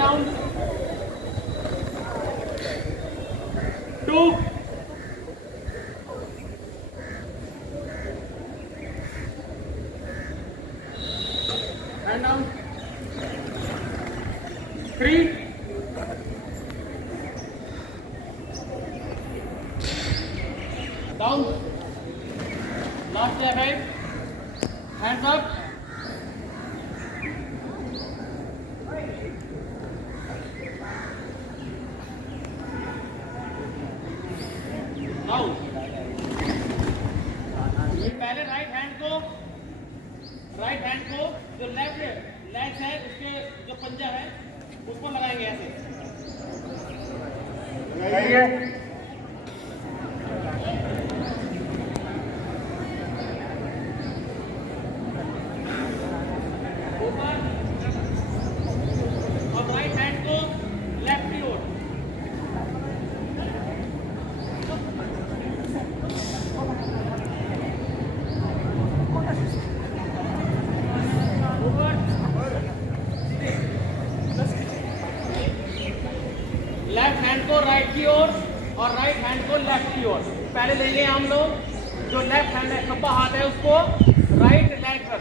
down. 2. Hand down. 3. Down. Last step ahead. Hands up. Now. ये पहले right hand को जो लेफ्ट लेग है उसके जो पंजा है उसको लगाएंगे ऐसे। सही है। ऊपर और राइट हैंड को लेफ्ट की ओर। लेफ्ट हैंड को राइट की ओर और राइट हैंड को लेफ्ट की ओर। पहले लेंगे हम लोग जो लेफ्ट हैंड है, खब्बा हाथ है उसको राइट लेग पर